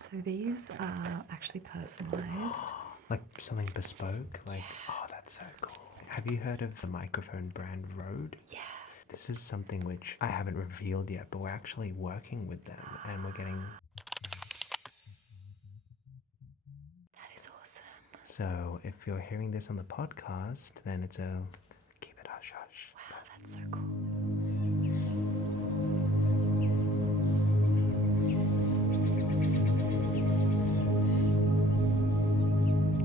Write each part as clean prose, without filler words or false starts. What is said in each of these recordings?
So these are actually personalized. Like something bespoke? Like, oh, that's so cool. Have you heard of the microphone brand Rode? Yeah. This is something which I haven't revealed yet, but we're actually working with them and we're getting... That is awesome. So if you're hearing this on the podcast, then it's a... keep it hush hush. Wow, that's so cool.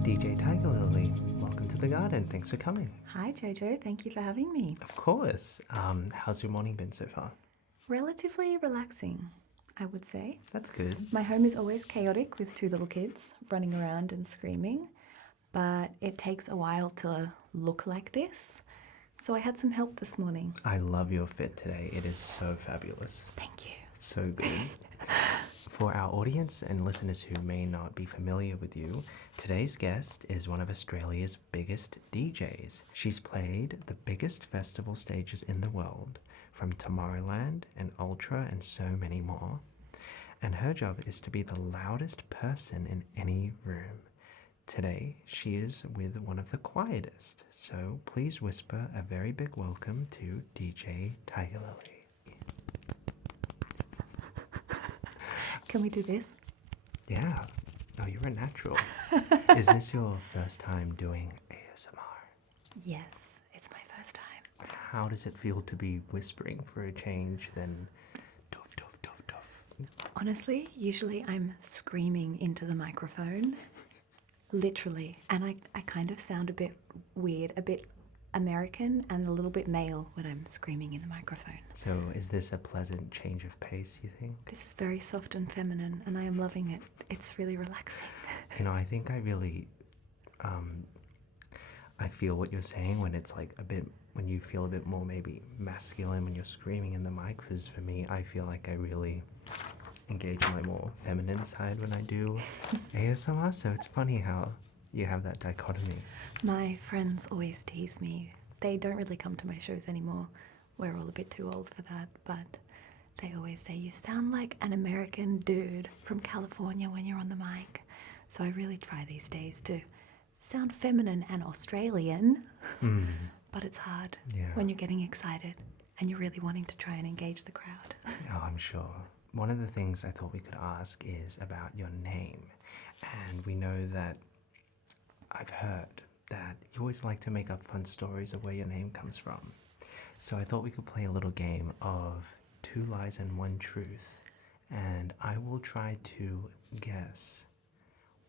DJ Tigerlily, welcome to the garden. Thanks for coming. Hi, Jojo. Thank you for having me. Of course. How's your morning been so far? Relatively relaxing, I would say. That's good. My home is always chaotic with two little kids running around and screaming, but it takes a while to look like this. So I had some help this morning. I love your fit today. It is so fabulous. Thank you. It's so good. For our audience and listeners who may not be familiar with you, today's guest is one of Australia's biggest DJs. She's played the biggest festival stages in the world, from Tomorrowland and Ultra and so many more. And her job is to be the loudest person in any room. Today, she is with one of the quietest, so please whisper a very big welcome to DJ Tigerlily. Can we do this? Yeah. Oh, you're a natural. Is this your first time doing ASMR? Yes, it's my first time. How does it feel to be whispering for a change then doof, doof, doof, doof? Honestly, usually I'm screaming into the microphone, literally, and I kind of sound a bit weird, a bit American and a little bit male when I'm screaming in the microphone. So is this a pleasant change of pace, you think? This is very soft and feminine, and I am loving it. It's really relaxing. You know, I think I really, I feel what you're saying when it's like a bit, when you feel a bit more maybe masculine when you're screaming in the mic, because for me, I feel like I really engage my more feminine side when I do ASMR, so it's funny how you have that dichotomy. My friends always tease me. They don't really come to my shows anymore. We're all a bit too old for that, but they always say, you sound like an American dude from California when you're on the mic. So I really try these days to sound feminine and Australian, but it's hard when you're getting excited and you're really wanting to try and engage the crowd. Oh, I'm sure. One of the things I thought we could ask is about your name. And we know that I've heard that you always like to make up fun stories of where your name comes from. So I thought we could play a little game of 2 lies and 1 truth. And I will try to guess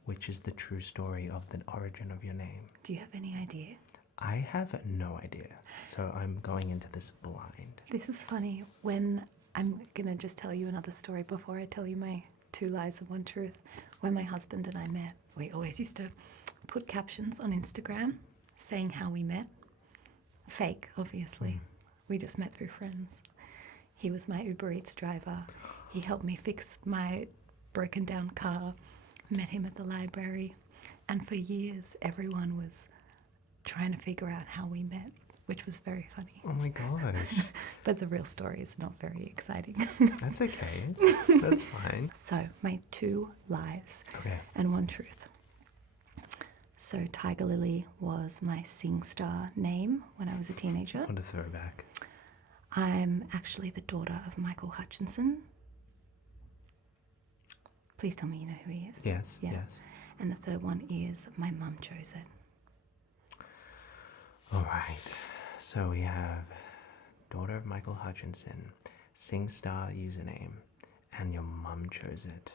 which is the true story of the origin of your name. Do you have any idea? I have no idea. So I'm going into this blind. This is funny. When I'm going to just tell you another story before I tell you my 2 lies and 1 truth. When my husband and I met, we always used to put captions on Instagram saying how we met. Fake, obviously. We just met through friends. He was my Uber Eats driver. He helped me fix my broken down car. Met him at the library. And for years, everyone was trying to figure out how we met, which was very funny. Oh my gosh. But the real story is not very exciting. That's okay. That's fine. So, my 2 lies and 1 truth. So, Tigerlily was my SingStar name when I was a teenager. What a throwback. I'm actually the daughter of Michael Hutchinson. Please tell me you know who he is. Yes, Yeah. yes. And the third one is my mum chose it. All right. So we have daughter of Michael Hutchinson, SingStar username, and your mum chose it.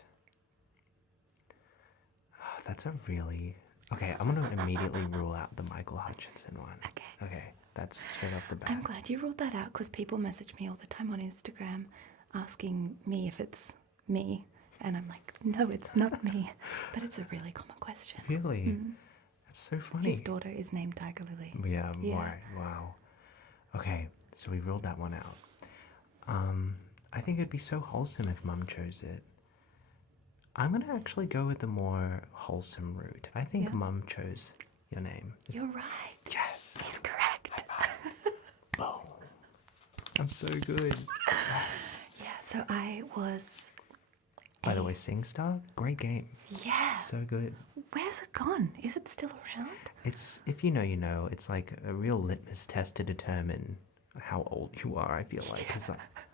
Oh, that's a really... Okay, I'm going to immediately rule out the Michael Hutchinson one. Okay, that's straight off the bat. I'm glad you ruled that out because people message me all the time on Instagram asking me if it's me. And I'm like, no, it's not me. But it's a really common question. Really? That's so funny. His daughter is named Tigerlily. Yeah. Right. Wow. Okay, so we ruled that one out. I think it'd be so wholesome if Mum chose it. I'm going to actually go with the more wholesome route. I think Mum chose your name. You're right. Yes. He's correct. Boom. I'm so good. Yes. Yeah, so I was By the way, SingStar, great game. Yeah. So good. Where's it gone? Is it still around? It's, if you know, you know. It's like a real litmus test to determine how old you are, I feel like. Because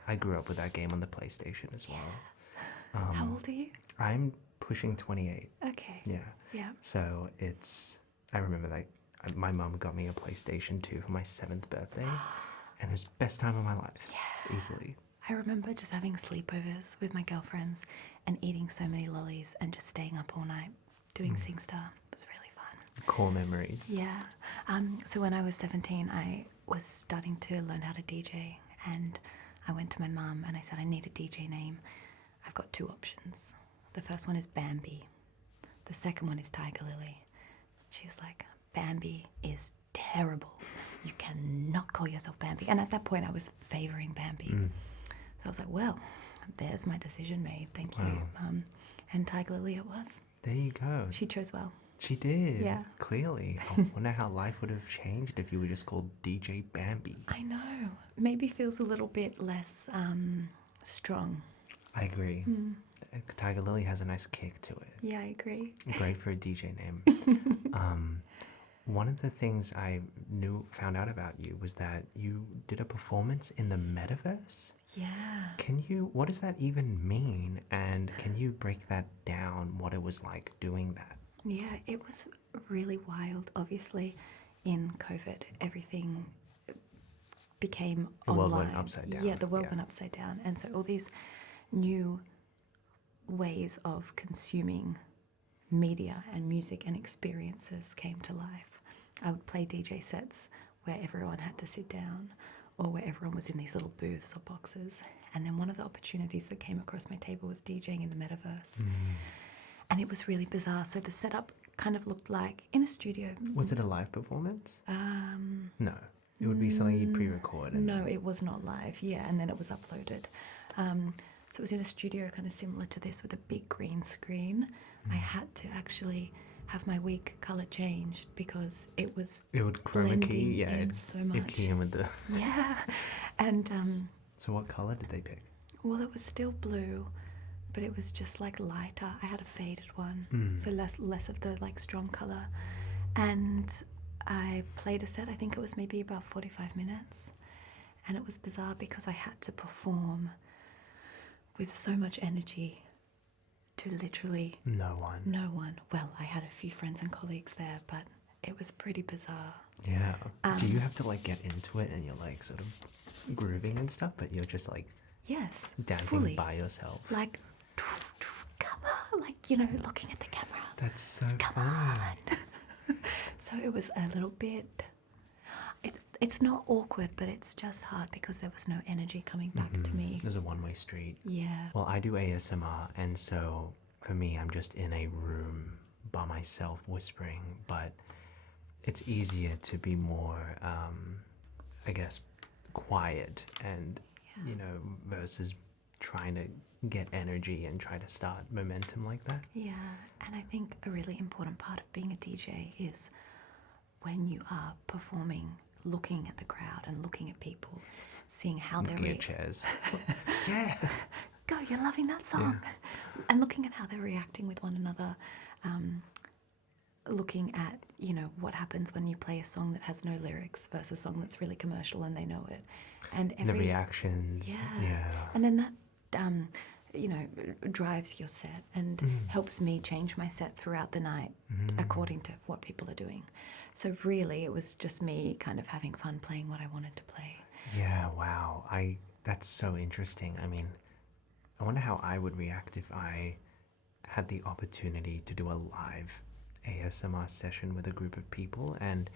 I grew up with that game on the PlayStation as well. How old are you? I'm pushing 28. Okay. Yeah. Yeah. So it's, I remember like my mum got me a PlayStation 2 for my 7th birthday, and it was the best time of my life. Yeah. Easily. I remember just having sleepovers with my girlfriends and eating so many lollies and just staying up all night doing SingStar. It was really fun. Core memories. Yeah. So when I was 17, I was starting to learn how to DJ, and I went to my mum and I said, I need a DJ name. I've got 2 options. The first one is Bambi. The second one is Tigerlily. She was like, Bambi is terrible. You cannot call yourself Bambi. And at that point, I was favouring Bambi. So I was like, well, there's my decision made. Thank you, Mum. And Tigerlily it was. There you go. She chose well. She did. Yeah. Clearly. I wonder how life would have changed if you were just called DJ Bambi. I know. Maybe feels a little bit less strong. I agree. Tigerlily has a nice kick to it. Yeah, I agree. Great for a DJ name. One of the things I found out about you was that you did a performance in the METAVERSE. Yeah. What does that even mean? And can you break that down, what it was like doing that? Yeah, it was really wild. Obviously, in COVID, everything became The online. world went upside down. Yeah, the world went upside down. And so all these new ways of consuming media and music and experiences came to life. I would play DJ sets where everyone had to sit down, or where everyone was in these little booths or boxes. And then one of the opportunities that came across my table was DJing in the METAVERSE. And it was really bizarre. So the setup kind of looked like in a studio. Was it a live performance? No. It would be something you'd pre-record. No, it was not live. Yeah, and then it was uploaded. So it was in a studio kind of similar to this with a big green screen. I had to actually have my wig colour changed because it was It would chroma key, blending yeah, in so much. It came with the. Yeah, and So what colour did they pick? well, it was still blue, but it was just like lighter. I had a faded one, so less of the like strong colour. And I played a set. I think it was maybe about 45 minutes, and it was bizarre because I had to perform with so much energy to literally No one. Well, I had a few friends and colleagues there, but it was pretty bizarre. Yeah. Do you have to like get into it and you're like sort of grooving and stuff, but you're just like Yes, dancing fully. by yourself? Like, come on, like, you know, looking at the camera. That's so Come fun. on. So it was a little bit. It's not awkward, but it's just hard because there was no energy coming back to me. There's a one-way street. Yeah. Well, I do ASMR, and so for me, I'm just in a room by myself whispering, but it's easier to be more, I guess, quiet and, you know, versus trying to get energy and try to start momentum like that. Yeah, and I think a really important part of being a DJ is when you are performing, looking at the crowd and looking at people, seeing how they're Looking at chairs. Yeah. Go, you're loving that song. And looking at how they're reacting with one another, looking at, you know, what happens when you play a song that has no lyrics versus a song that's really commercial and they know it. And The reactions. Yeah. And then that, you know, drives your set and helps me change my set throughout the night according to what people are doing. So really, it was just me kind of having fun playing what I wanted to play. Yeah, wow. That's so interesting. I mean, I wonder how I would react if I had the opportunity to do a live ASMR session with a group of people, and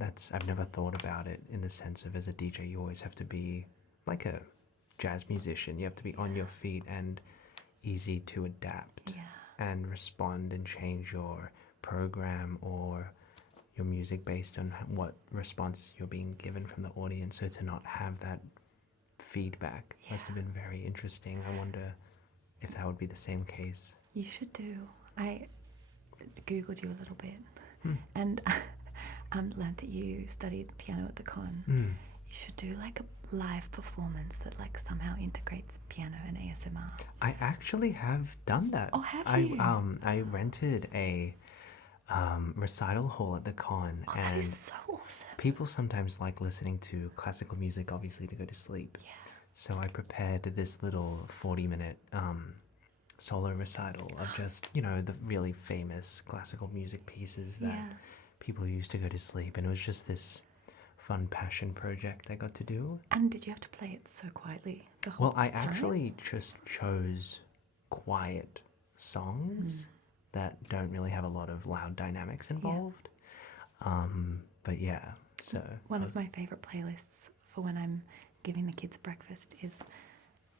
I've never thought about it in the sense of, as a DJ, you always have to be like a jazz musician. You have to be on your feet and easy to adapt and respond and change your program or your music based on what response you're being given from the audience. So to not have that feedback must have been very interesting. I wonder if that would be the same case. You should do. I Googled you a little bit and learned that you studied piano at the con. You should do live performance that like somehow integrates piano and ASMR? I actually have done that. Oh, have I you? I rented a recital hall at the con, Oh, that and is so awesome. people sometimes like listening to classical music, obviously, to go to sleep. Yeah. So I prepared this little 40-minute solo recital of just, you know, the really famous classical music pieces that Yeah. people used to go to sleep. And it was just this fun passion project I got to do. And did you have to play it so quietly the whole Well, I time? actually just chose quiet songs that don't really have a lot of loud dynamics involved. But yeah, so One of my favorite playlists for when I'm giving the kids breakfast is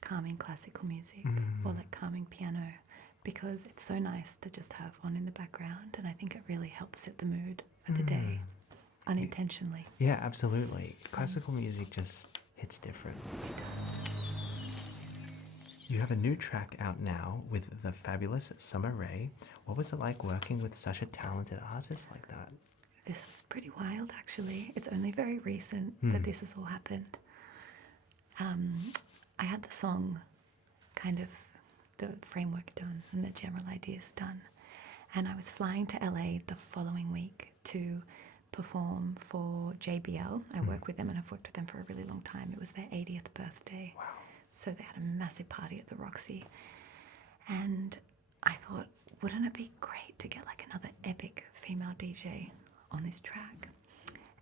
calming classical music or like calming piano, because it's so nice to just have on in the background, and I think it really helps set the mood for the day unintentionally. yeah, absolutely. Classical music just hits different. It does. You have a new track out now with the fabulous Summer Rae. What was it like working with such a talented artist like that? This was pretty wild, actually. It's only very recent that this has all happened. I had the song, kind of the framework done and the general ideas done, and I was flying to LA the following week to perform for JBL. I work with them and I've worked with them for a really long time. It was their 80th birthday. Wow. So they had a massive party at the Roxy. And I thought, wouldn't it be great to get like another epic female DJ on this track?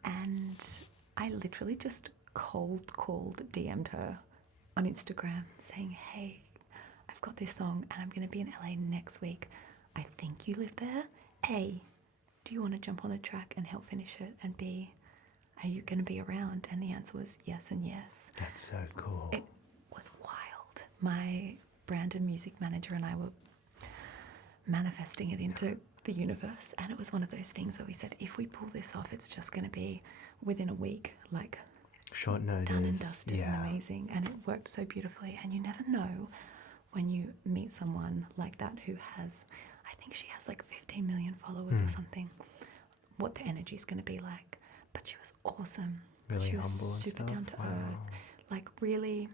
And I literally just cold called, DM'd her on Instagram saying, hey, I've got this song and I'm going to be in LA next week. I think you live there. A, do you want to jump on the track and help finish it? And B, are you going to be around? And the answer was yes and yes. That's so cool. It was wild. My brand and music manager and I were manifesting it into the universe, and it was one of those things where we said, if we pull this off, it's just going to be within a week, like Short notice. done and dusted yeah. and amazing. And it worked so beautifully. And you never know when you meet someone like that who has, I think she has like 15 million followers or something, what the energy is going to be like. But she was awesome. Really she was humble and super stuff? down to Wow. earth, like really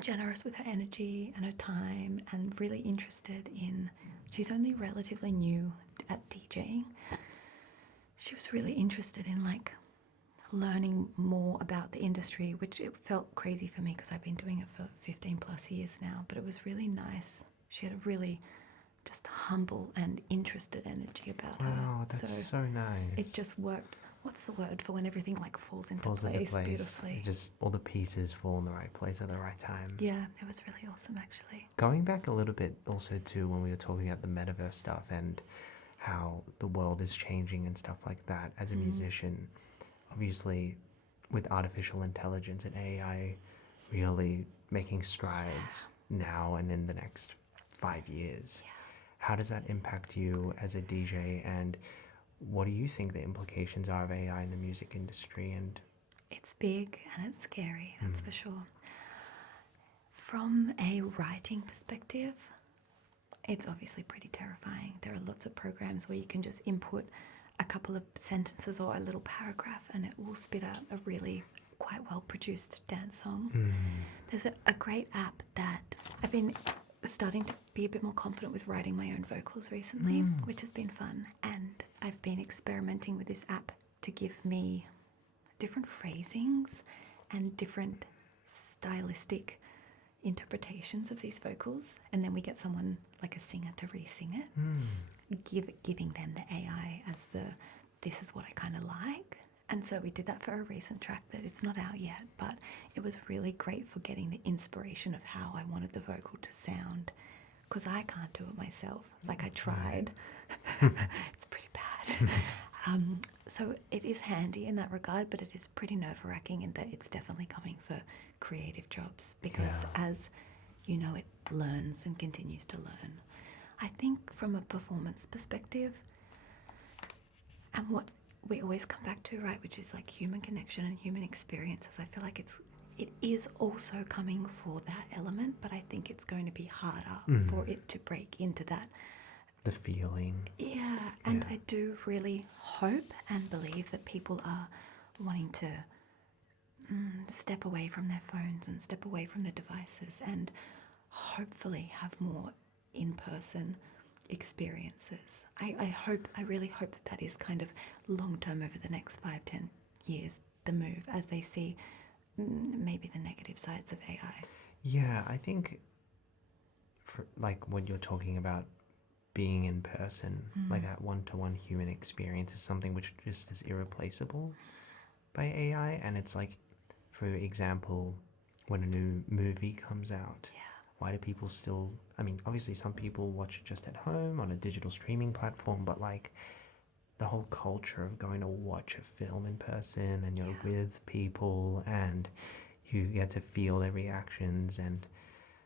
generous with her energy and her time, and really interested in, she's only relatively new at DJing. She was really interested in like learning more about the industry, which it felt crazy for me because I've been doing it for 15 plus years now, but it was really nice. She had a really just humble and interested energy about her. Wow, that's so nice. It just worked. What's the word for when everything like falls into Falls place into place. beautifully? Just all the pieces fall in the right place at the right time. Yeah, it was really awesome actually. Going back a little bit also to when we were talking about the metaverse stuff and how the world is changing and stuff like that, as a musician, obviously with artificial intelligence and AI really making strides now and in the next 5 years, how does that impact you as a DJ, and what do you think the implications are of AI in the music industry? And It's big and it's scary, that's for sure. From a writing perspective, it's obviously pretty terrifying. There are lots of programs where you can just input a couple of sentences or a little paragraph and it will spit out a really quite well produced dance song. There's a great app that I've been starting to be a bit more confident with writing my own vocals recently, which has been fun. And I've been experimenting with this app to give me different phrasings and different stylistic interpretations of these vocals, and then we get someone like a singer to re-sing it, giving them the AI as the, this is what I kind of like. And so we did that for a recent track that it's not out yet, but it was really great for getting the inspiration of how I wanted the vocal to sound, because I can't do it myself. Like I tried. It's pretty bad. So it is handy in that regard, but it is pretty nerve-wracking in that it's definitely coming for creative jobs, because as you know, it learns and continues to learn. I think from a performance perspective, and what we always come back to, right, which is like human connection and human experiences, I feel like it is also coming for that element, but I think it's going to be harder for it to break into that. the feeling. Yeah, and I do really hope and believe that people are wanting to step away from their phones and step away from their devices and hopefully have more in-person experiences. I really hope that that is kind of long-term over the next 5-10 years, the move, as they see maybe the negative sides of AI. Yeah, I think for like when you're talking about being in person, like a one-to-one human experience is something which just is irreplaceable by AI. And it's like, for example, when a new movie comes out, why do people still, I mean, obviously some people watch it just at home on a digital streaming platform, but like the whole culture of going to watch a film in person and you're with people and you get to feel their reactions. And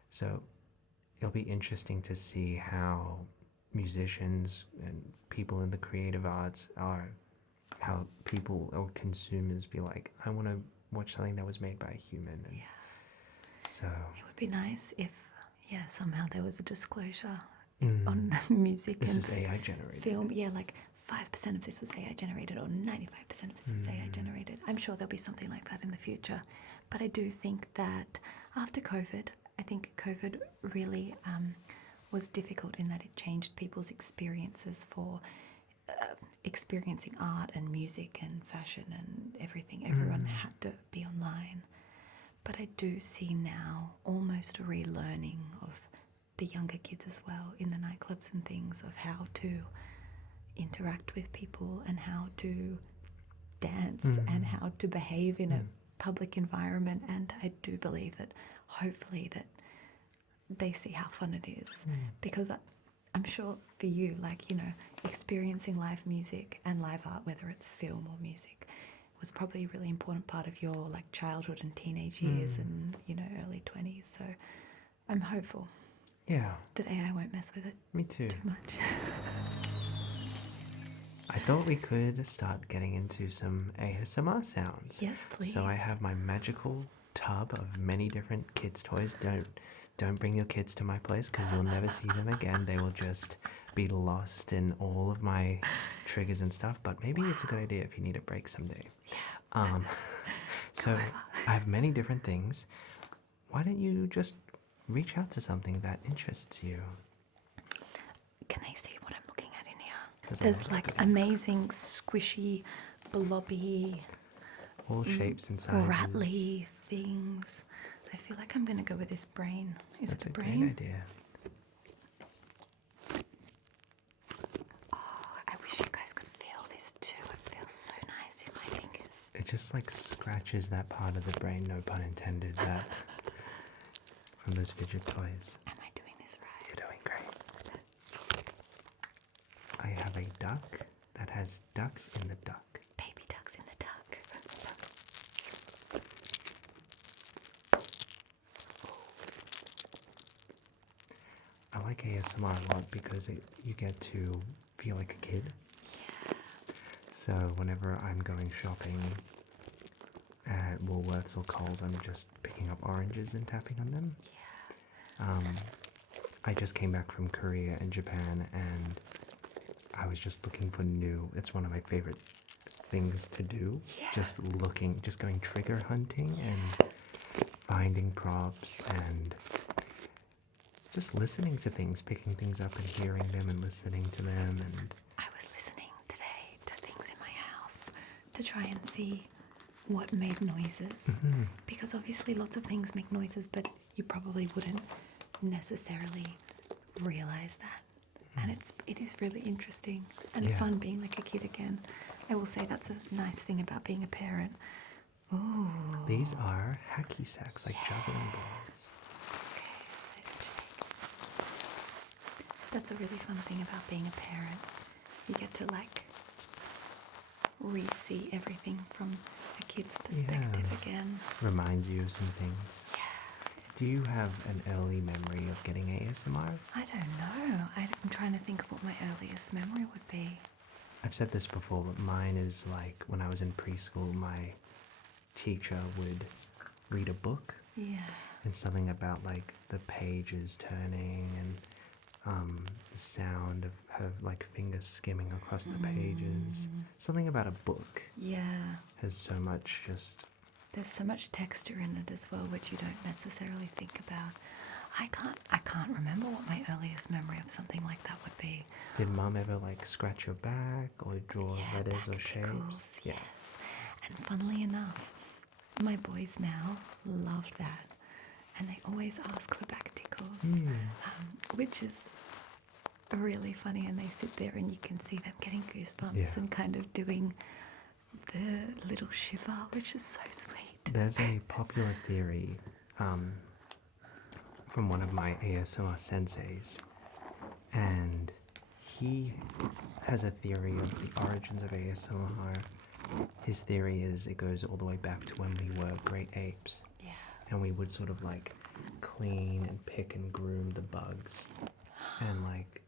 so it'll be interesting to see how musicians and people in the creative arts are, how people or consumers be like, I want to watch something that was made by a human. And so it would be nice if somehow there was a disclosure on music this and is AI generated film. Like 5% of this was AI generated or 95% of this was AI generated. I'm sure there'll be something like that in the future. But I do think that after COVID, I think COVID really was difficult in that it changed people's experiences for experiencing art and music and fashion and everything. Everyone had to be online. But I do see now almost a relearning of the younger kids as well in the nightclubs and things of how to interact with people and how to dance and how to behave in a public environment. And I do believe that hopefully that they see how fun it is, because I'm sure for you, like, you know, experiencing live music and live art, whether it's film or music, was probably a really important part of your like childhood and teenage years and, you know, early 20s. So I'm hopeful that AI won't mess with it Me too. too much. I thought we could start getting into some ASMR sounds. Yes, please. So I have my magical tub of many different kids' toys. Don't bring your kids to my place because you'll never see them again. They will just be lost in all of my triggers and stuff. But maybe it's a good idea if you need a break someday. So I have many different things. Why don't you just reach out to something that interests you? Can they see what I'm looking at in here? There's a There's lot of like goodies. amazing squishy, blobby, All shapes and sizes. rattly things. I feel like I'm going to go with this brain. Is That's it a great brain? idea. Oh, I wish you guys could feel this too. It feels so nice in my fingers. It just like scratches that part of the brain, no pun intended, that from those fidget toys. Am I doing this right? You're doing great. I have a duck that has ducks in the duck. Baby ducks in the duck. I like ASMR a lot because you get to feel like a kid. So whenever I'm going shopping at Woolworths or Coles, I'm just picking up oranges and tapping on them. I just came back from Korea and Japan, and I was just looking for new. It's one of my favorite things to do. Just going trigger hunting and finding props and just listening to things, picking things up and hearing them and listening to them. And I was listening today to things in my house to try and see what made noises. Because obviously lots of things make noises, but you probably wouldn't necessarily realize that. And it is really interesting and fun being like a kid again. I will say that's a nice thing about being a parent. Ooh. these are hacky sacks, like juggling balls. That's a really fun thing about being a parent. You get to like re-see everything from a kid's perspective again. Reminds you of some things. Do you have an early memory of getting ASMR? I don't know. I'm trying to think of what my earliest memory would be. I've said this before, but mine is like when I was in preschool, my teacher would read a book. Yeah. And something about like the pages turning and the sound of her like fingers skimming across the pages. Something about a book Yeah. has so much just there's so much texture in it as well, which you don't necessarily think about. I can't remember what my earliest memory of something like that would be. Did Mum ever like scratch your back or draw letters or back shapes? tickles, yes. And funnily enough, my boys now love that, and they always ask for back tickles, which is really funny. And they sit there, and you can see them getting goosebumps and kind of doing the little shiver, which is so sweet. There's a popular theory from one of my ASMR senseis, and he has a theory of the origins of ASMR. His theory is it goes all the way back to when we were great apes. Yeah. And we would sort of like clean and pick and groom the bugs, and like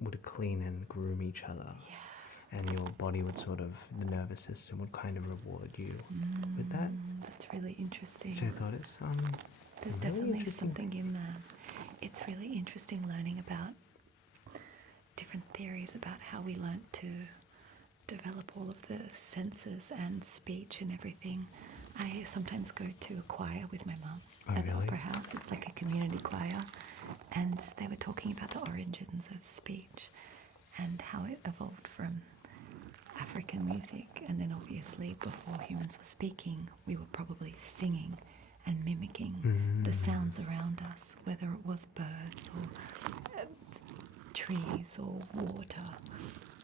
would clean and groom each other. Yeah. And your body would sort of, the nervous system would kind of reward you with that. That's really interesting. Which I thought is There's really definitely interesting. something in that. It's really interesting learning about different theories about how we learnt to develop all of the senses and speech and everything. I sometimes go to a choir with my mum at the opera house. It's like a community choir, and they were talking about the origins of speech and how it evolved from African music, and then obviously before humans were speaking, we were probably singing and mimicking the sounds around us, whether it was birds or trees or water.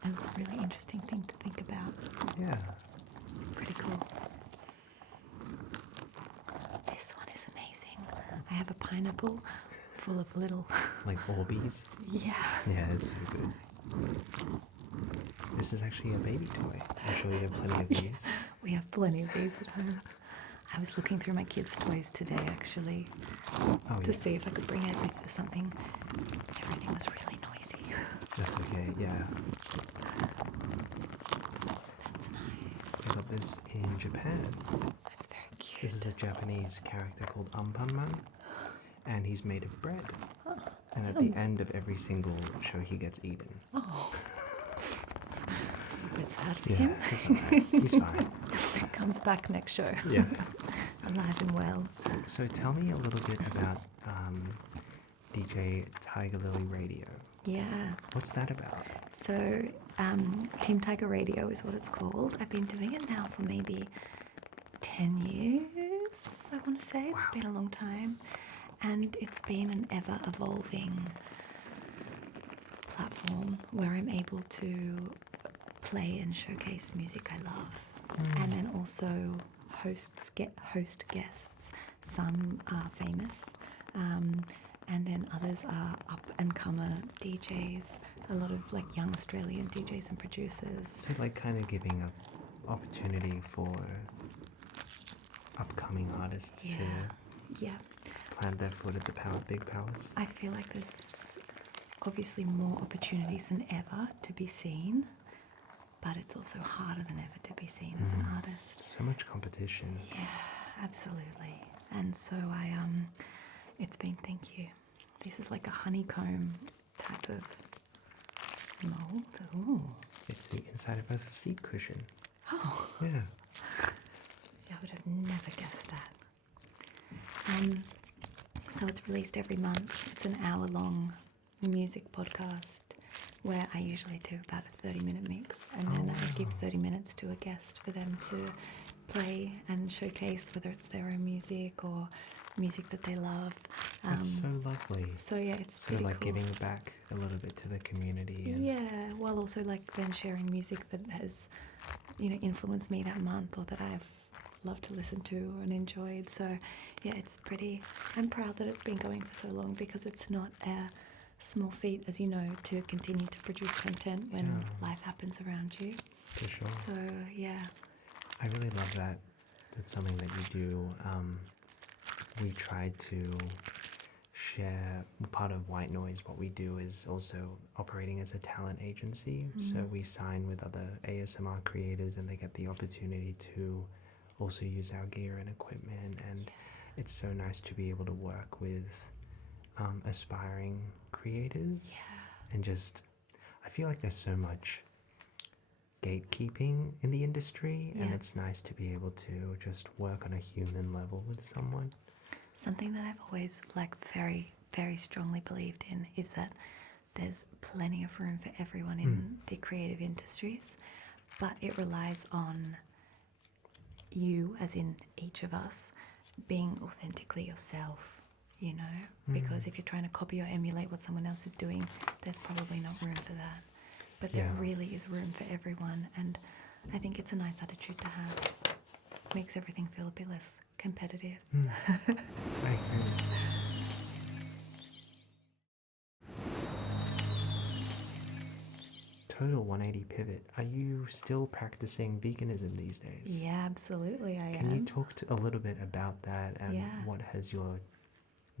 And it's a really interesting thing to think about. Yeah. Pretty cool. This one is amazing. I have a pineapple full of little... Like Orbeez? Yeah. Yeah, it's so good. This is actually a baby toy. I'm sure you have plenty of these. We have plenty of these at home. I was looking through my kids' toys today, actually, to see if I could bring it with something. Everything was really noisy. That's okay, yeah. That's nice. I got this in Japan. That's very cute. This is a Japanese character called Ampanman, and he's made of bread. And at the end of every single show, he gets eaten. Oh. It's a bit sad for Yeah, him. it's alright. He's fine. Comes back next show. Yeah. Alive and well. So tell me a little bit about DJ Tigerlily Radio. Yeah. What's that about? So, Team Tiger Radio is what it's called. I've been doing it now for maybe 10 years, I want to say. It's been a long time. And it's been an ever-evolving platform where I'm able to play and showcase music I love. And then also host guests. Some are famous, and then others are up-and-comer DJs, a lot of like young Australian DJs and producers. So like kind of giving an opportunity for upcoming artists to plant their foot at the big palace. I feel like there's obviously more opportunities than ever to be seen, but it's also harder than ever to be seen as an artist. So much competition. Yeah, absolutely. And so it's been, thank you. This is like a honeycomb type of mold. Ooh. It's the inside of a seat cushion. Oh. Yeah. I would have never guessed that. So it's released every month. It's an hour-long music podcast where I usually do about a 30-minute mix, and then I give 30 minutes to a guest for them to play and showcase, whether it's their own music or music that they love. That's so lovely. So yeah, it's Sort pretty of like cool. giving back a little bit to the community. And Yeah, while also like then sharing music that has, influenced me that month or that I've loved to listen to and enjoyed. So yeah, it's pretty, I'm proud that it's been going for so long, because it's not a small feat, as you know, to continue to produce content when life happens around you. For sure. So yeah. I really love that. That's something that you do. We tried to share, part of Whitenoise, what we do is also operating as a talent agency. So we sign with other ASMR creators, and they get the opportunity to also use our gear and equipment. And it's so nice to be able to work with aspiring creators. And just, I feel like there's so much gatekeeping in the industry, and Yeah. it's nice to be able to just work on a human level with someone. Something that I've always very, very strongly believed in is that there's plenty of room for everyone in the creative industries, but it relies on you, as in each of us, being authentically yourself, you know? Because if you're trying to copy or emulate what someone else is doing, there's probably not room for that. But there really is room for everyone, and I think it's a nice attitude to have. Makes everything feel a bit less competitive. I agree. Total 180 pivot. Are you still practicing veganism these days? Yeah, absolutely, I Can am. you talk a little bit about that, and Yeah. what has your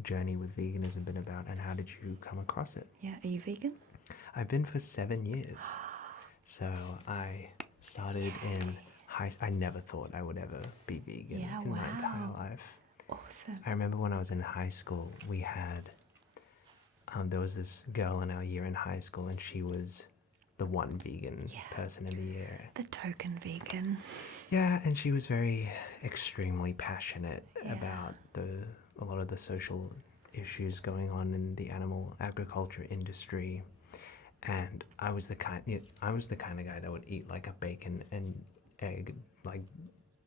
journey with veganism been about, and how did you come across it? Yeah, are you vegan? I've been for 7 years. So I started in I never thought I would ever be vegan Yeah, in my entire wow. life. Awesome. I remember when I was in high school, we had there was this girl in our year in high school, and she was the one vegan person in the year. The token vegan. Yeah, and she was very extremely passionate about a lot of the social issues going on in the animal agriculture industry. And I was the kind of guy that would eat like a bacon and egg like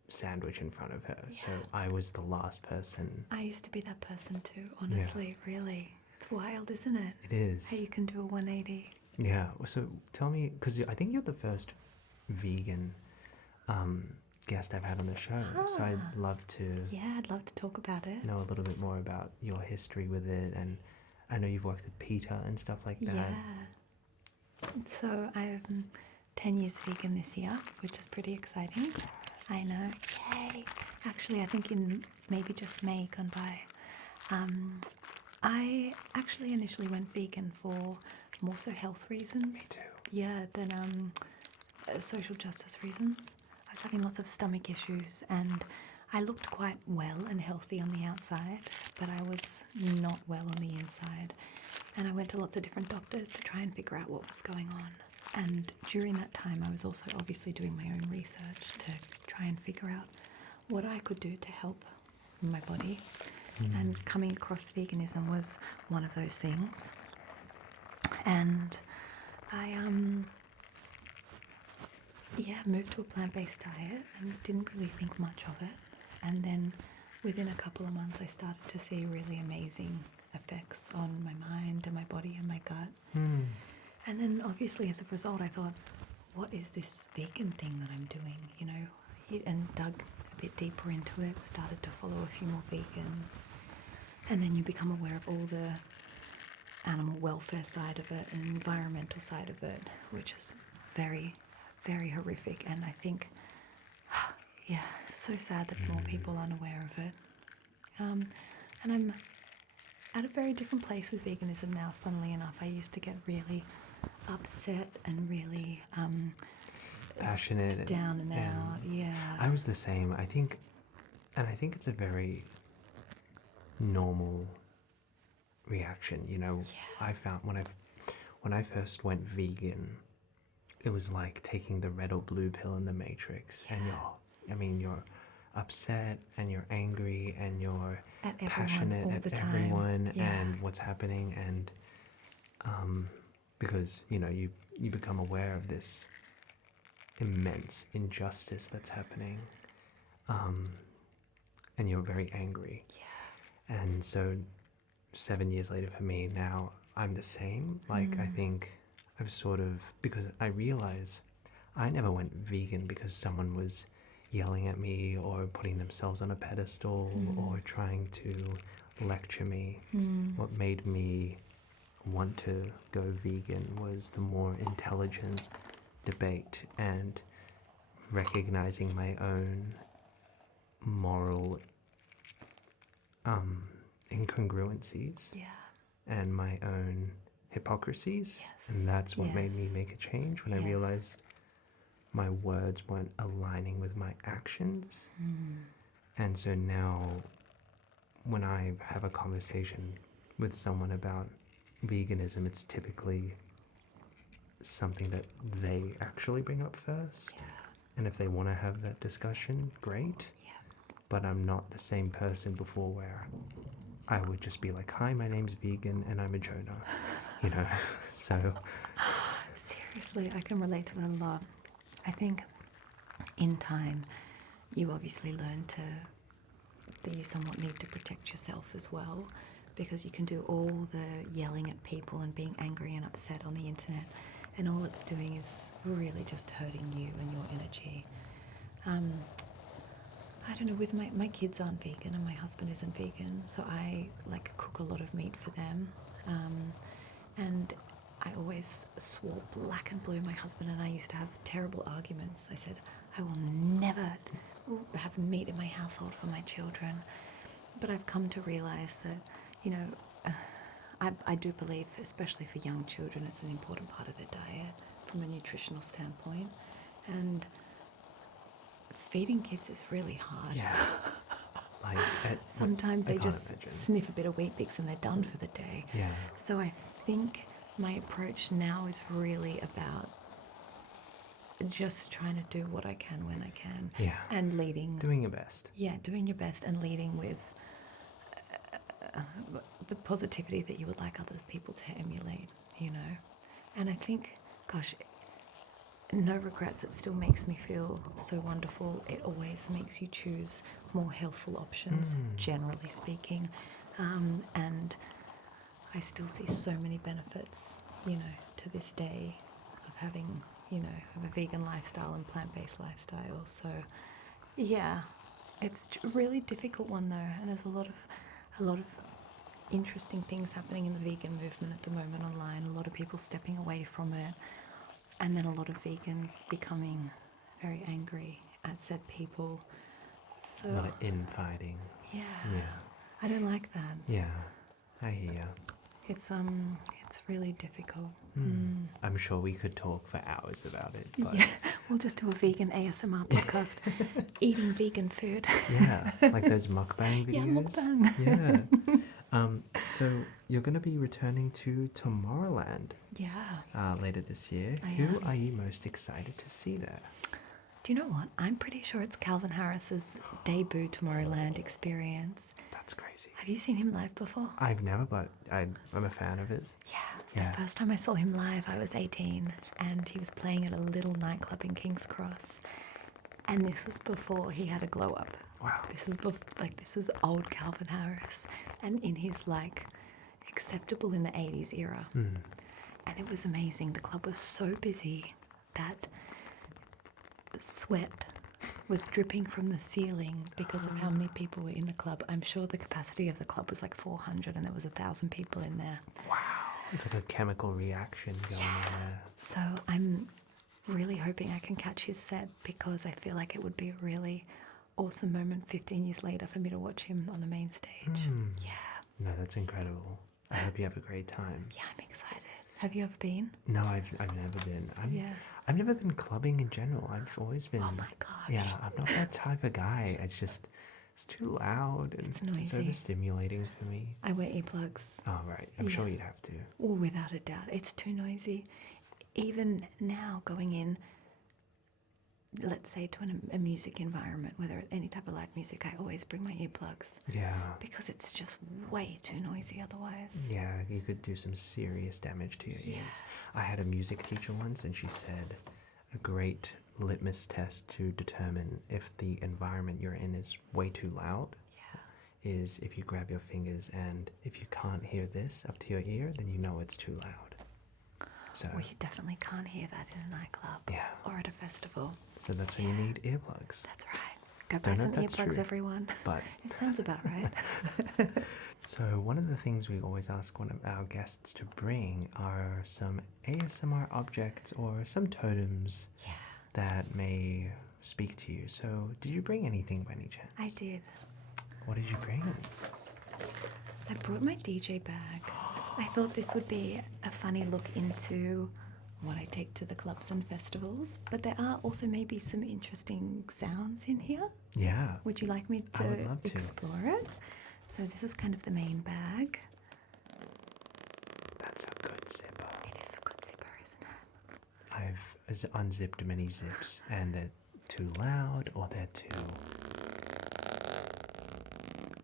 sandwich in front of her. So I was the last person. I used to be that person too, honestly, really. It's wild, isn't it? It is. How you can do a 180. Yeah. So tell me, because I think you're the first vegan guest I've had on the show. So I'd love to Yeah, I'd love to talk about it. know a little bit more about your history with it. And I know you've worked with PETA and stuff like that. Yeah. So I'm 10 years vegan this year, which is pretty exciting. I know. Yay. Actually, I think in maybe just May gone by. I actually initially went vegan for more so health reasons. Me too. Yeah, than social justice reasons. I was having lots of stomach issues, and I looked quite well and healthy on the outside, but I was not well on the inside. And I went to lots of different doctors to try and figure out what was going on. And during that time, I was also obviously doing my own research to try and figure out what I could do to help my body. And coming across veganism was one of those things. And I moved to a plant-based diet and didn't really think much of it. And then within a couple of months, I started to see really amazing effects on my mind and my body and my gut. And then obviously as a result, I thought, what is this vegan thing that I'm doing, you know? And dug a bit deeper into it, started to follow a few more vegans. And then you become aware of all the animal welfare side of it and environmental side of it, which is very, very horrific. And I think, it's so sad that more people aren't aware of it. And I'm at a very different place with veganism now, funnily enough. I used to get really upset and really Passionate. down and out. Yeah. I was the same. I think it's a very normal reaction. You know, I found when I first went vegan, it was like taking the red or blue pill in the Matrix, and you're upset and you're angry and you're At everyone, passionate all at the time. everyone Yeah. and what's happening, and because you become aware of this immense injustice that's happening, and you're very angry. And so 7 years later for me now, I'm the same. Like, I think I've sort of, because I realize I never went vegan because someone was yelling at me or putting themselves on a pedestal or trying to lecture me. What made me want to go vegan was the more intelligent debate and recognizing my own moral incongruencies and my own hypocrisies. And that's what made me make a change when I realized my words weren't aligning with my actions. And so now when I have a conversation with someone about veganism, it's typically something that they actually bring up first. Yeah. And if they want to have that discussion, great. Yeah. But I'm not the same person before where I would just be like, hi, my name's vegan and I'm a Jojo. You know, so. Seriously, I can relate to that a lot. I think in time, you obviously learn that you somewhat need to protect yourself as well, because you can do all the yelling at people and being angry and upset on the internet, and all it's doing is really just hurting you and your energy. I don't know, with my kids aren't vegan and my husband isn't vegan, so I like cook a lot of meat for them. And I always swore black and blue. My husband and I used to have terrible arguments. I said, I will never have meat in my household for my children. But I've come to realize that, you know, I do believe, especially for young children, it's an important part of their diet from a nutritional standpoint. And feeding kids is really hard. Yeah. Like, sometimes I they can't just imagine. sniff a bit of Wheat Bix and they're done for the day. Yeah. So I think my approach now is really about just trying to do what I can when I can. Yeah. And leading. Doing your best. Yeah, doing your best and leading with the positivity that you would like other people to emulate, you know. And I think, gosh, no regrets. It still makes me feel so wonderful. It always makes you choose more healthful options, generally speaking. And I still see so many benefits, you know, to this day of having, you know, of a vegan lifestyle and plant-based lifestyle. So, yeah, it's a really difficult one though, and there's a lot of interesting things happening in the vegan movement at the moment online. A lot of people stepping away from it, and then a lot of vegans becoming very angry at said people. So A lot of infighting. yeah, Yeah. I don't like that. Yeah. I hear ya. It's really difficult. I'm sure we could talk for hours about it. But Yeah, we'll just do a vegan ASMR podcast, eating vegan food. yeah, like those mukbang Yeah, videos. mukbang. Yeah. So you're going to be returning to Tomorrowland Yeah. later this year. I Who am. are you most excited to see there? Do you know what? I'm pretty sure it's Calvin Harris's debut Tomorrowland experience. That's crazy. Have you seen him live before? I've never, but I'm a fan of his. Yeah. Yeah. The first time I saw him live, I was 18, and he was playing at a little nightclub in King's Cross. And this was before he had a glow up. Wow. This is old Calvin Harris, and in his acceptable in the 80s era. And it was amazing. The club was so busy that sweat was dripping from the ceiling because of how many people were in the club. I'm sure the capacity of the club was like 400, and there was 1,000 people in there. Wow. It's like a chemical reaction going on there. So I'm really hoping I can catch his set, because I feel like it would be a really awesome moment 15 years later for me to watch him on the main stage. Yeah. No, that's incredible. I hope you have a great time. Yeah, I'm excited. Have you ever been? No, I've never been. I've never been clubbing in general. I've always been. Oh my gosh. Yeah, I'm not that type of guy. It's too loud and It's noisy. overstimulating for me. I wear earplugs. Oh, right. I'm sure Yeah. you'd have to. Oh, without a doubt. It's too noisy. Even now, going in, let's say, to a music environment, whether it's any type of live music, I always bring my earplugs, Yeah. because it's just way too noisy otherwise. Yeah, you could do some serious damage to your ears. I had a music teacher once, and she said a great litmus test to determine if the environment you're in is way too loud is if you grab your fingers, and if you can't hear this up to your ear, then you know it's too loud. So, Well, you definitely can't hear that in a nightclub yeah. or at a festival. So that's when you need earplugs. That's right. Go buy Don't know some if that's earplugs, true. everyone. But It sounds about right. so one of the things we always ask one of our guests to bring are some ASMR objects or some totems Yeah, that may speak to you. So did you bring anything by any chance? I did. What did you bring? I brought my DJ bag. I thought this would be a funny look into what I take to the clubs and festivals, but there are also maybe some interesting sounds in here. Yeah. Would you like me I would love to. explore it? So this is kind of the main bag. That's a good zipper. It is a good zipper, isn't it? unzipped many zips and they're too loud or they're too...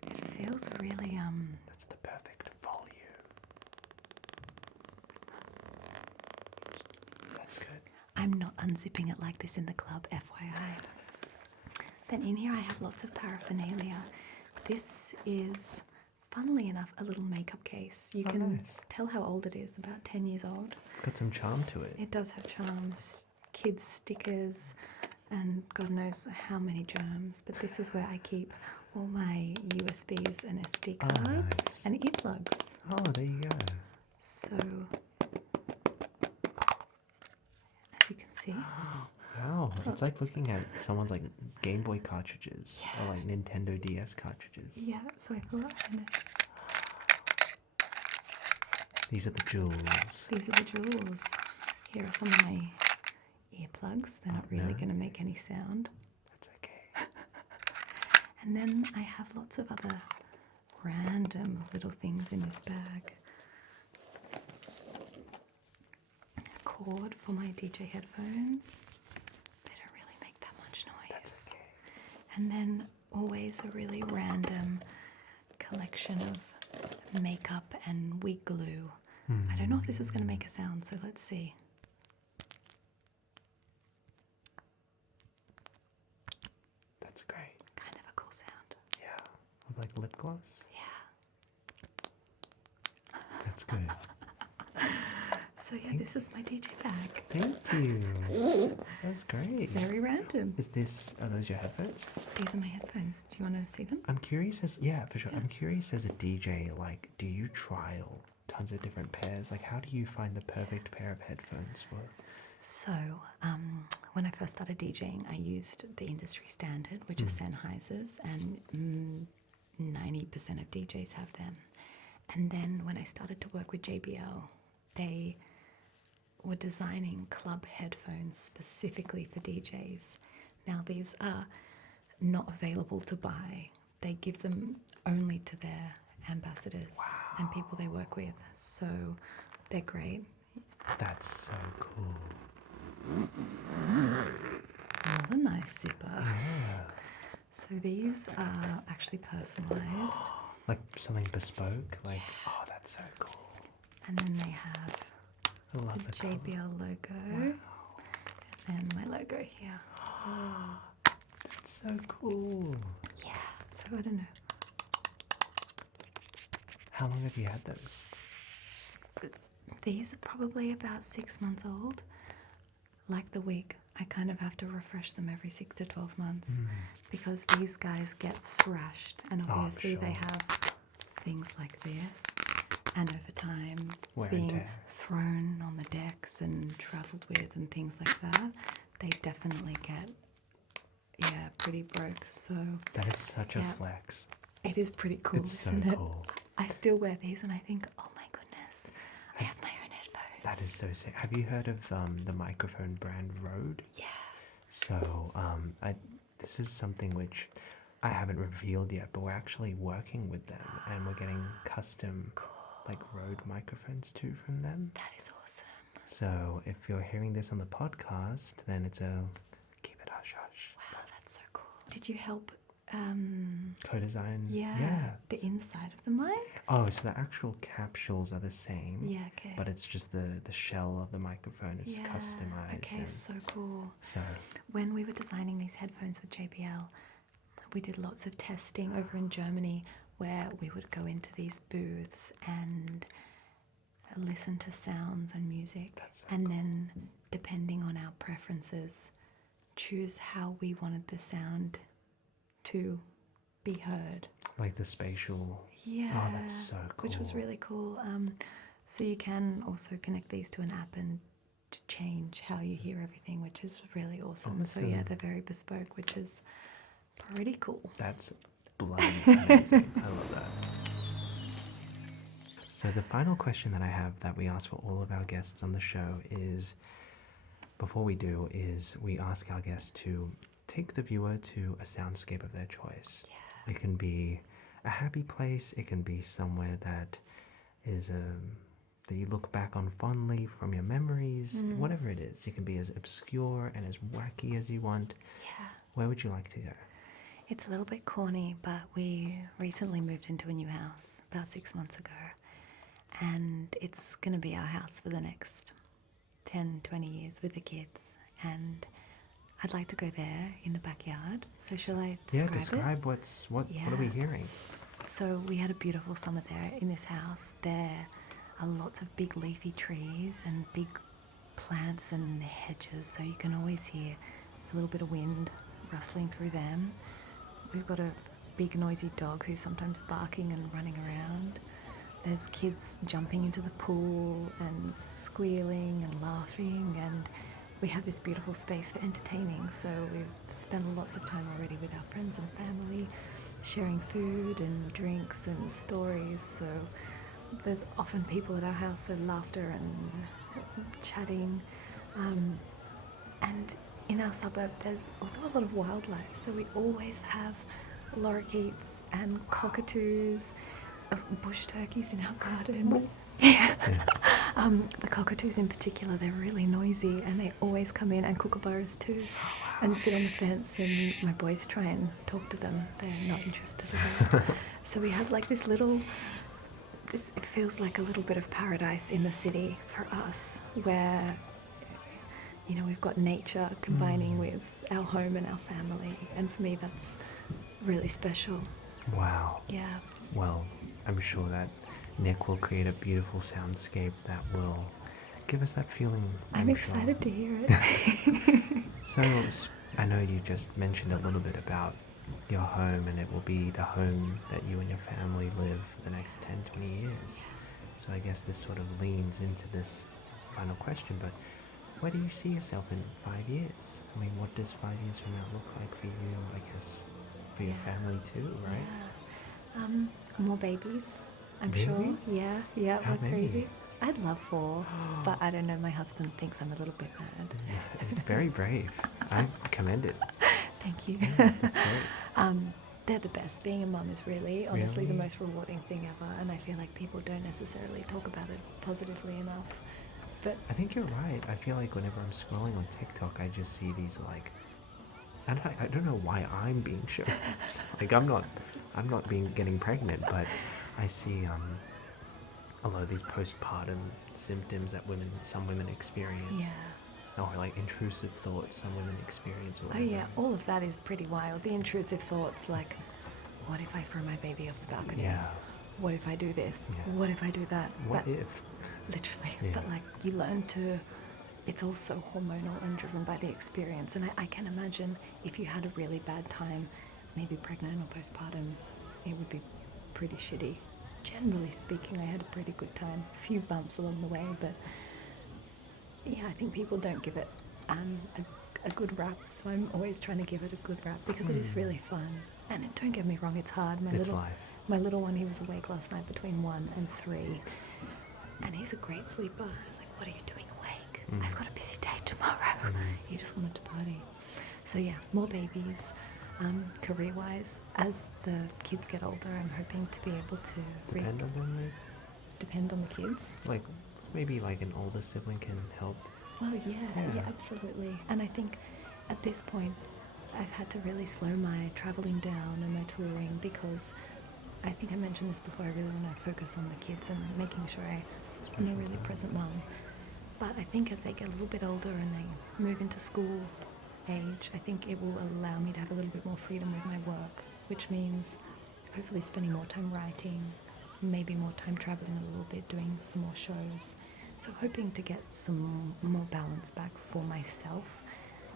It feels really That's the perfect volume. That's good. I'm not unzipping it like this in the club, FYI. Then in here I have lots of paraphernalia. This is, funnily enough, a little makeup case. You can nice. tell how old it is, about 10 years old. It's got some charm to it. It does have charms, kids' stickers, and God knows how many germs. But this is where I keep all my USBs and SD cards nice. and earplugs. Oh, there you go. So, as you can see, Wow, it's like looking at someone's like Game Boy cartridges or like Nintendo DS cartridges. yeah, so I thought, These are the jewels. these are the jewels. Here are some of my earplugs. They're not really going to make any sound. That's okay. And then I have lots of other random little things in this bag. A cord for my DJ headphones. They don't really make that much noise. That's okay. And then always a really random collection of makeup and wig glue. I don't know if this is going to make a sound, so let's see. That's great. Kind of a cool sound. Yeah. With like lip gloss. Yeah. That's good. So yeah, this is my DJ bag. Thank you. That's great. Very random. Are those your headphones? These are my headphones. Do you want to see them? I'm curious for sure. I'm curious as a DJ, like, do you trial tons of different pairs? Like, how do you find the perfect pair of headphones for? So, when I first started DJing, I used the industry standard, which is Sennheiser's, and 90% of DJs have them. And then when I started to work with JBL, they were designing club headphones specifically for DJs. Now, these are not available to buy. They give them only to their ambassadors and people they work with. So they're great. That's so cool. Another nice zipper. Yeah. So these are actually personalized. Like something bespoke. Like, oh, that's so cool. And then they have I love the the colour. JBL logo and my logo here. That's so cool. Yeah, so I don't know. How long have you had those? These are probably about 6 months old. Like the wig, I kind of have to refresh them every 6 to 12 months because these guys get thrashed, and obviously they have things like this. And over time, Wear and being tear. thrown on the decks and travelled with and things like that, they definitely get, pretty broke. So That is such a Yeah. flex. it is pretty cool, It's so isn't it? cool. I still wear these and I think, oh my goodness, I have my own headphones. That is so sick. Have you heard of the microphone brand Rode? Yeah. So this is something which I haven't revealed yet, but we're actually working with them and we're getting custom like Rode microphones too from them. That is awesome. So if you're hearing this on the podcast, then it's a keep it hush hush. Wow, that's so cool. Did you help Co-design. the inside of the mic? Oh, so the actual capsules are the same. Yeah, okay. But it's just the shell of the microphone is customized. Okay, and so cool. so When we were designing these headphones with JBL, we did lots of testing over in Germany where we would go into these booths and listen to sounds and music, That's so and then depending on our preferences, choose how we wanted the sound to be heard. like the spatial. Yeah. Oh, that's so cool. Which was really cool. So you can also connect these to an app and to change how you hear everything, which is really awesome. So yeah, Awesome. they're very bespoke, which is pretty cool. That's bloody amazing. I love that. So the final question that I have that we ask for all of our guests on the show is, before we do, is we ask our guests to take the viewer to a soundscape of their choice. Yeah. It can be a happy place. It can be somewhere that is that you look back on fondly from your memories, whatever it is. It can be as obscure and as wacky as you want. Yeah. Where would you like to go? It's a little bit corny, but we recently moved into a new house about 6 months ago. And it's going to be our house for the next 10, 20 years with the kids. And I'd like to go there in the backyard. So shall I describe it? Describe what are we hearing? So we had a beautiful summer there in this house. There are lots of big leafy trees and big plants and hedges. So you can always hear a little bit of wind rustling through them. We've got a big noisy dog who's sometimes barking and running around. There's kids jumping into the pool and squealing and laughing, and we have this beautiful space for entertaining. So we've spent lots of time already with our friends and family, sharing food and drinks and stories. So there's often people at our house, so laughter and chatting. And in our suburb, there's also a lot of wildlife. So we always have lorikeets and cockatoos, bush turkeys in our garden. Yeah. The cockatoos in particular, they're really noisy and they always come in, and kookaburras too, and sit on the fence, and my boys try and talk to them. They're not interested at all. So we have like it feels like a little bit of paradise in the city for us, where we've got nature combining with our home and our family, and for me that's really special. Wow. Yeah. Well, I'm sure that Nick will create a beautiful soundscape that will give us that feeling. I'm excited to hear it. So, I know you just mentioned a little bit about your home, and it will be the home that you and your family live for the next 10, 20 years. So I guess this sort of leans into this final question, but where do you see yourself in 5 years? I mean, what does 5 years from now look like for you, I guess, for your family too, right? Yeah. More babies, I'm Really? sure. Yeah, How we're many? crazy. I'd love 4, but I don't know, my husband thinks I'm a little bit mad. Very brave. I commend it. Thank you. Yeah, that's great. They're the best. Being a mum is really, honestly, the Really? most rewarding thing ever, and I feel like people don't necessarily talk about it positively enough. But I think you're right. I feel like whenever I'm scrolling on TikTok, I just see these like, I don't know why I'm being shown this. Like I'm not getting pregnant, but I see a lot of these postpartum symptoms that some women experience. yeah. Or like intrusive thoughts some women experience. Or Oh whatever. yeah, all of that is pretty wild. The intrusive thoughts like, what if I throw my baby off the balcony? Yeah. What if I do this? Yeah. What if I do that? What But if? literally. Yeah. But like you learn to, it's also hormonal and driven by the experience. And I can imagine if you had a really bad time, maybe pregnant or postpartum, it would be pretty shitty. Generally speaking, I had a pretty good time. A few bumps along the way, but yeah, I think people don't give it a good rap. So I'm always trying to give it a good rap because it is really fun. And don't get me wrong, it's hard. It's life. My little one, he was awake last night between 1 and 3. And he's a great sleeper. I was like, what are you doing awake? I've got a busy day tomorrow. He just wanted to party. So yeah, more babies. Career-wise, as the kids get older, I'm hoping to be able to Depend on them, maybe? depend on the kids. Like maybe like an older sibling can help. Well, yeah, Yeah. absolutely. And I think at this point, I've had to really slow my traveling down and my touring because I think I mentioned this before. I really want to focus on the kids and making sure I'm a really present mum. But I think as they get a little bit older and they move into school age, I think it will allow me to have a little bit more freedom with my work, which means hopefully spending more time writing, maybe more time traveling a little bit, doing some more shows. So hoping to get some more balance back for myself.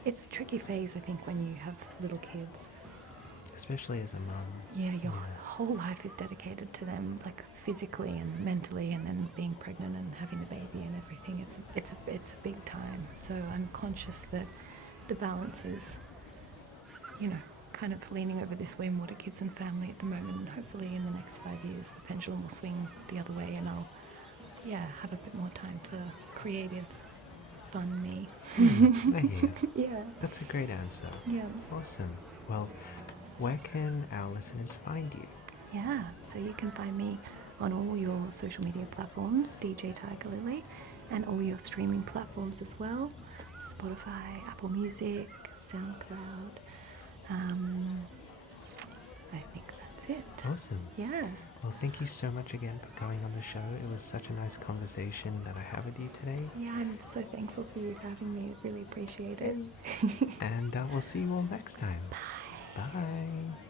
It's a tricky phase, I think, when you have little kids. Especially as a mum. Yeah, your whole life is dedicated to them, like physically and mentally, and then being pregnant and having the baby and everything. It's a big time. So I'm conscious that the balance is, kind of leaning over this way more to kids and family at the moment, and hopefully in the next 5 years the pendulum will swing the other way and I'll have a bit more time for creative fun me. I hear. Yeah. That's a great answer. Yeah. Awesome. Well, where can our listeners find you? Yeah, so you can find me on all your social media platforms, DJ Tigerlily, and all your streaming platforms as well, Spotify, Apple Music, SoundCloud. I think that's it. Awesome. Yeah. Well, thank you so much again for coming on the show. It was such a nice conversation that I had with you today. Yeah, I'm so thankful for you having me. Really appreciate it. And we'll see you all next time. Bye. Bye.